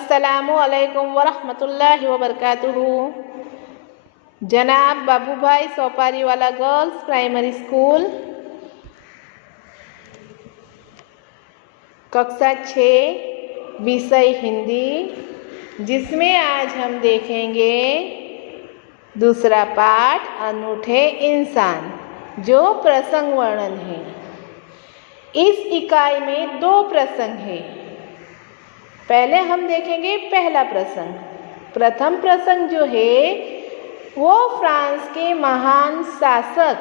अस्सलामु अलैकुम वरहमतुल्लाहि वबरकातुहू। जनाब बाबूभाई सोपारी वाला गर्ल्स प्राइमरी स्कूल, कक्षा 6, विषय हिंदी, जिसमें आज हम देखेंगे दूसरा पाठ अनूठे इंसान, जो प्रसंग वर्णन है। इस इकाई में 2 प्रसंग हैं। पहले हम देखेंगे पहला प्रसंग। प्रथम प्रसंग जो है वो फ्रांस के महान शासक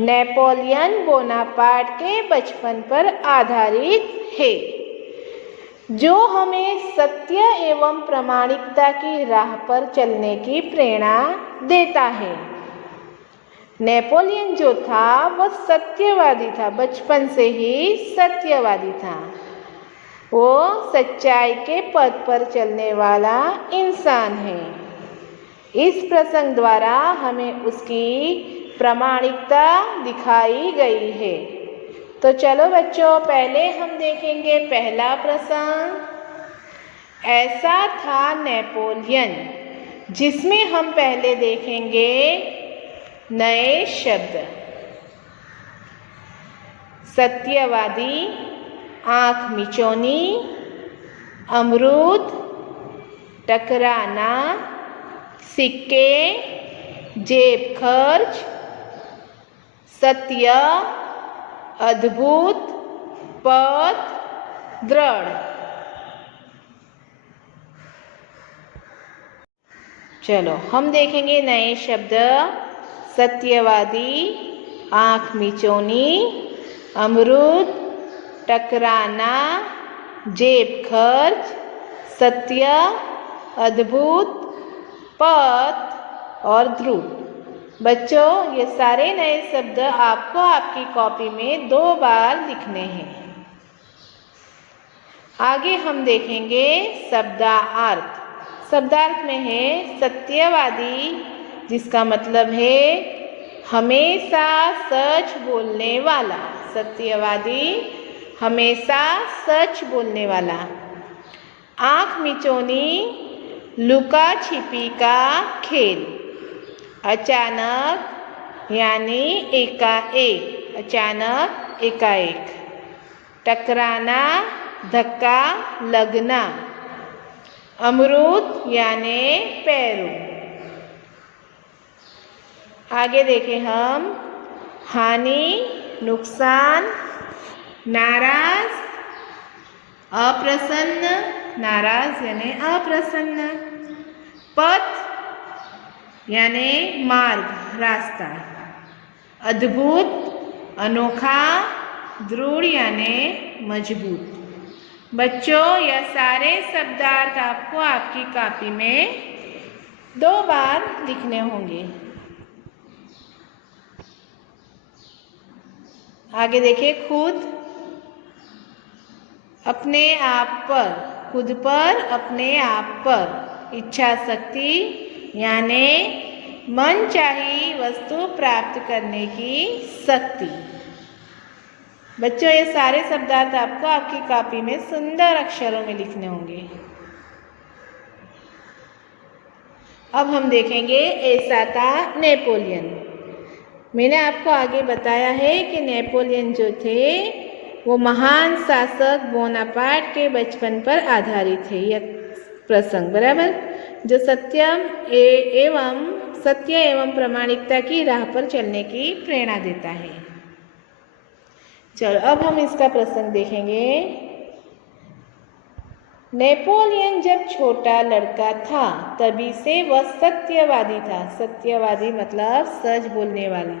नेपोलियन बोनापार्ट के बचपन पर आधारित है, जो हमें सत्य एवं प्रामाणिकता की राह पर चलने की प्रेरणा देता है। नेपोलियन जो था वह सत्यवादी था, बचपन से ही सत्यवादी था। वो सच्चाई के पथ पर चलने वाला इंसान है। इस प्रसंग द्वारा हमें उसकी प्रामाणिकता दिखाई गई है। तो चलो बच्चों, पहले हम देखेंगे पहला प्रसंग। ऐसा था नेपोलियन, जिसमें हम पहले देखेंगे नए शब्द। सत्यवादी, आँख मिचौनी, अमरूद, टकराना, सिक्के, जेब खर्च, सत्य, अद्भुत, पद, दृढ़। चलो हम देखेंगे नए शब्द। सत्यवादी, आँख मिचौनी, अमरूद, टकराना, जेब खर्च, सत्य, अद्भुत, पद और ध्रुव। बच्चों, ये सारे नए शब्द आपको आपकी कॉपी में 2 बार लिखने हैं। आगे हम देखेंगे शब्दार्थ। शब्दार्थ में है सत्यवादी, जिसका मतलब है हमेशा सच बोलने वाला। सत्यवादी, हमेशा सच बोलने वाला। आँख मिचौनी, लुका छिपी का खेल। अचानक यानी एकाएक, अचानक एकाएक। टकराना, धक्का लगना। अमरूद यानी पैरों। आगे देखें हम हानि, नुकसान, नाराज, अप्रसन्न, नाराज यानी अप्रसन्न। पथ यानी मार्ग, रास्ता। अद्भुत, अनोखा, दृढ़ यानी मजबूत। बच्चों, यह सारे शब्दार्थ आपको आपकी कॉपी में 2 बार लिखने होंगे। आगे देखिए खुद, अपने आप पर, खुद पर, अपने आप पर। इच्छा शक्ति यानी मनचाही वस्तु प्राप्त करने की शक्ति। बच्चों, ये सारे शब्दार्थ आपको आपकी कॉपी में सुंदर अक्षरों में लिखने होंगे। अब हम देखेंगे ऐसा था नेपोलियन। मैंने आपको आगे बताया है कि नेपोलियन जो थे वो महान शासक बोनापार्ट के बचपन पर आधारित है यह प्रसंग, बराबर, जो सत्य एवं प्रामाणिकता की राह पर चलने की प्रेरणा देता है। चलो अब हम इसका प्रसंग देखेंगे। नेपोलियन जब छोटा लड़का था तभी से वह सत्यवादी था। सत्यवादी मतलब सच बोलने वाला।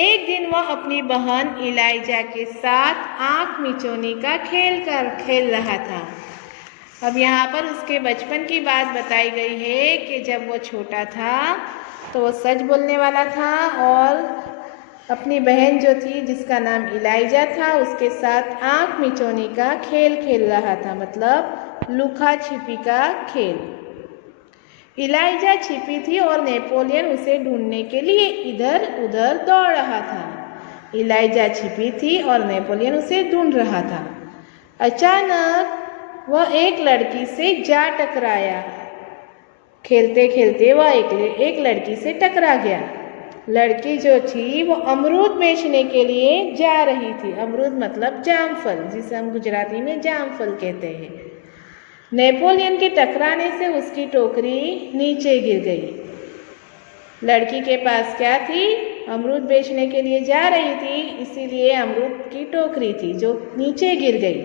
एक दिन वह अपनी बहन इलाइजा के साथ आँख मिचौनी का खेल रहा था। अब यहाँ पर उसके बचपन की बात बताई गई है कि जब वो छोटा था तो वो सच बोलने वाला था और अपनी बहन जो थी जिसका नाम इलाइजा था उसके साथ आँख मिचौनी का खेल रहा था, मतलब लुका छिपी का खेल। इलाइजा छिपी थी और नेपोलियन उसे ढूंढने के लिए इधर उधर दौड़ रहा था। इलाइजा छिपी थी और नेपोलियन उसे ढूंढ रहा था। अचानक वह एक लड़की से जा टकराया। खेलते खेलते वह एक लड़की से टकरा गया। लड़की जो थी वो अमरूद बेचने के लिए जा रही थी। अमरूद मतलब जामफल, जिसे हम गुजराती में जामफल कहते हैं। नेपोलियन के टकराने से उसकी टोकरी नीचे गिर गई। लड़की के पास क्या थी? अमरूद बेचने के लिए जा रही थी, इसीलिए अमरूद की टोकरी थी जो नीचे गिर गई।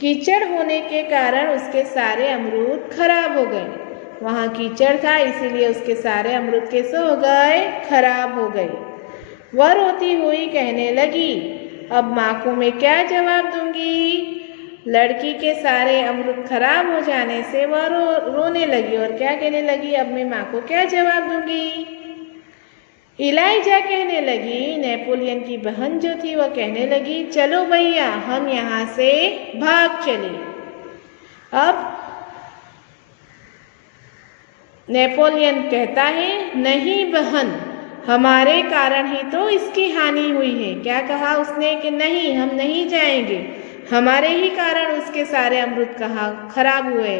कीचड़ होने के कारण उसके सारे अमरूद खराब हो गए। वहाँ कीचड़ था, इसीलिए उसके सारे अमरूद कैसे हो गए? खराब हो गए। वह रोती हुई कहने लगी, अब माँ को मैं क्या जवाब दूंगी? लड़की के सारे अमरूद खराब हो जाने से वह रोने लगी और क्या कहने लगी, अब मैं माँ को क्या जवाब दूंगी? इलाइजा कहने लगी, नेपोलियन की बहन जो थी वह कहने लगी, चलो भैया हम यहाँ से भाग चले। अब नेपोलियन कहता है, नहीं बहन, हमारे कारण ही तो इसकी हानि हुई है। क्या कहा उसने कि नहीं, हम नहीं जाएंगे, हमारे ही कारण उसके सारे अमरूद खराब हुए।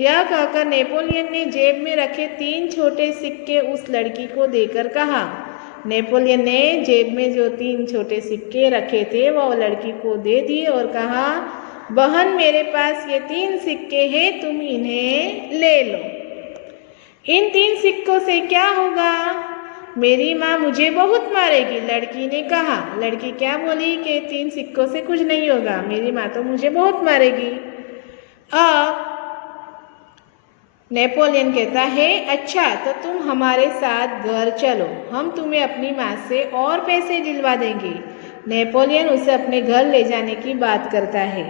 यह कहकर नेपोलियन ने जेब में रखे 3 छोटे सिक्के उस लड़की को देकर कहा। नेपोलियन ने जेब में जो 3 छोटे सिक्के रखे थे वह लड़की को दे दिए और कहा, बहन मेरे पास ये 3 सिक्के हैं, तुम इन्हें ले लो। इन 3 सिक्कों से क्या होगा? मेरी माँ मुझे बहुत मारेगी, लड़की ने कहा। लड़की क्या बोली कि 3 सिक्कों से कुछ नहीं होगा, मेरी माँ तो मुझे बहुत मारेगी। अब नेपोलियन कहता है, अच्छा तो तुम हमारे साथ घर चलो, हम तुम्हें अपनी माँ से और पैसे दिलवा देंगे। नेपोलियन उसे अपने घर ले जाने की बात करता है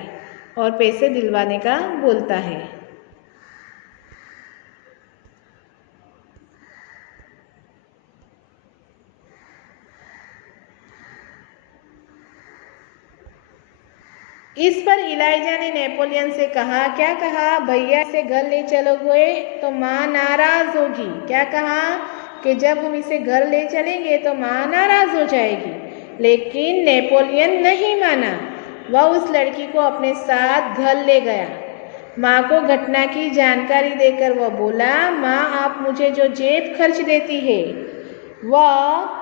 और पैसे दिलवाने का बोलता है। इस पर इलाइजा ने नेपोलियन से कहा, क्या कहा? भैया से घर ले चलोगे तो माँ नाराज होगी। क्या कहा कि जब हम इसे घर ले चलेंगे तो माँ नाराज हो जाएगी। लेकिन नेपोलियन नहीं माना। वह उस लड़की को अपने साथ घर ले गया। माँ को घटना की जानकारी देकर वह बोला, माँ आप मुझे जो जेब खर्च देती है, वह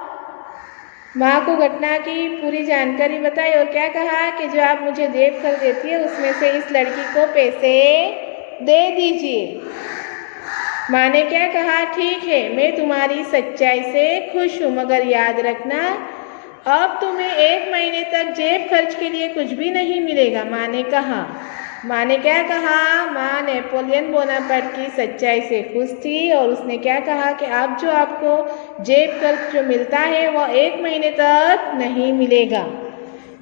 माँ को घटना की पूरी जानकारी बताई और क्या कहा कि जो आप मुझे जेब खर्च देती है उसमें से इस लड़की को पैसे दे दीजिए। माँ ने क्या कहा, ठीक है मैं तुम्हारी सच्चाई से खुश हूँ, मगर याद रखना अब तुम्हें 1 महीने तक जेब खर्च के लिए कुछ भी नहीं मिलेगा। माँ ने कहा। माँ ने क्या कहा? माँ नेपोलियन बोनापार्ट की सच्चाई से खुश थी और उसने क्या कहा कि अब जो आपको जेब खर्च जो मिलता है वह 1 महीने तक नहीं मिलेगा।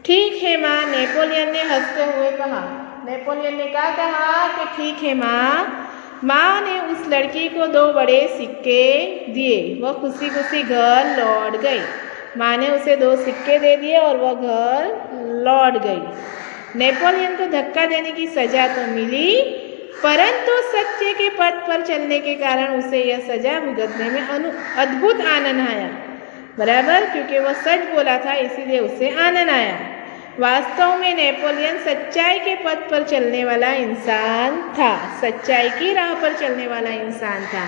ठीक है माँ, नेपोलियन ने हंसते हुए कहा। नेपोलियन ने क्या कहा कि ठीक है माँ। माँ ने उस लड़की को 2 बड़े सिक्के दिए। वह खुशी खुशी घर लौट गई। माँ ने उसे 2 सिक्के दे दिए और वह घर लौट गई। नेपोलियन को धक्का देने की सजा तो मिली, परंतु सत्य के पथ पर चलने के कारण उसे यह सजा भुगतने में अद्भुत आनंद आया। बराबर, क्योंकि वह सच बोला था इसीलिए उसे आनंद आया। वास्तव में नेपोलियन सच्चाई के पथ पर चलने वाला इंसान था, सच्चाई की राह पर चलने वाला इंसान था।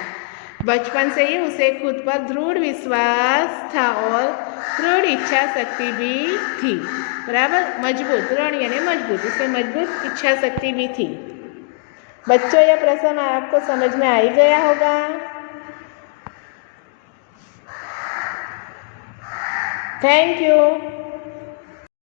बचपन से ही उसे खुद पर दृढ़ विश्वास था और दृढ़ इच्छा शक्ति भी थी। बराबर, मजबूत, दृढ़ यानी मजबूत, उसे मजबूत इच्छा शक्ति भी थी। बच्चों यह प्रश्न आपको समझ में आ ही गया होगा। Thank you.